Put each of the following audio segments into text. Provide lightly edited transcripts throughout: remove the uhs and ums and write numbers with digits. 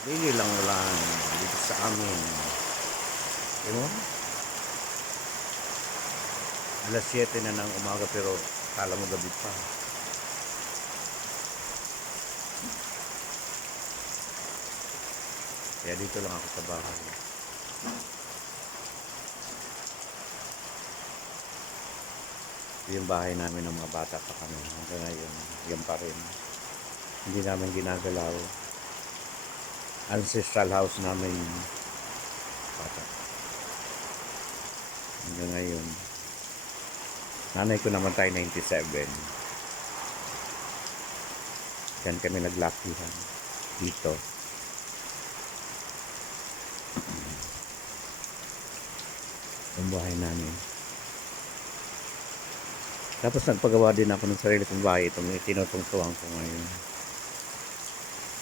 Daily lang ulan dito sa amin. Di mo? Alas 7 na ng umaga pero kala mo gabi pa. Kaya dito lang ako sa bahay. Ito yung bahay namin ng mga bata pa kami. Hanggang ngayon, yan pa rin. Hindi namin ginagalaw. Ancestral house namin bata. Hanggang ngayon. Nanay ko naman tayo 97. Yan kami naglakihan dito. Ang bahay namin. Tapos nagpagawa din ako ng sarili kong bahay. Itong tinutungtuhan ko ngayon.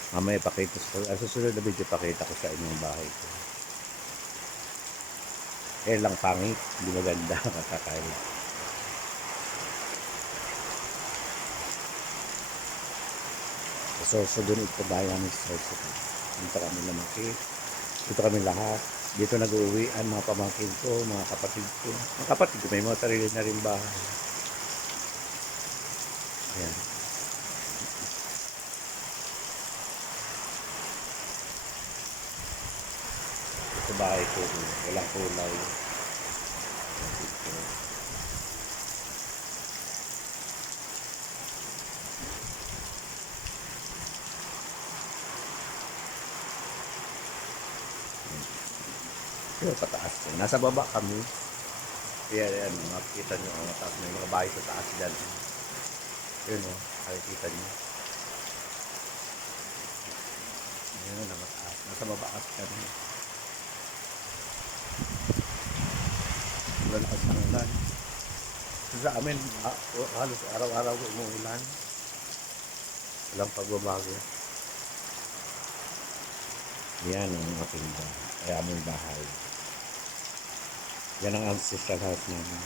Mamaya pakita ko. Susunod na video pakita ko sa inyong bahay ko. Kaya lang pangit. Hindi maganda. Kakakain. So doon ito bahay namin sa Sorso. Dito kami lumaki. Dito kami lahat. Dito nag-uwian mga pamangkin ko, mga kapatid ko. Mga kapatid ko may mga sarili na rin bahay. Ayan. Ito bahay ko. Walang kulay. Dito. Pero pataas yan. Nasa baba kami. Kaya yan, makikita nyo ang mataas. May mga bahay sa taas dyan. Yun o, makikita nyo. Yun na mataas. Nasa baba kasi kami. Lalakas ng ulan. Sa amin, halos araw-araw umuulan. Walang pagbabago. Yan ang aking bahay. Ay, aming bahay. Yan ang ancestral house namin.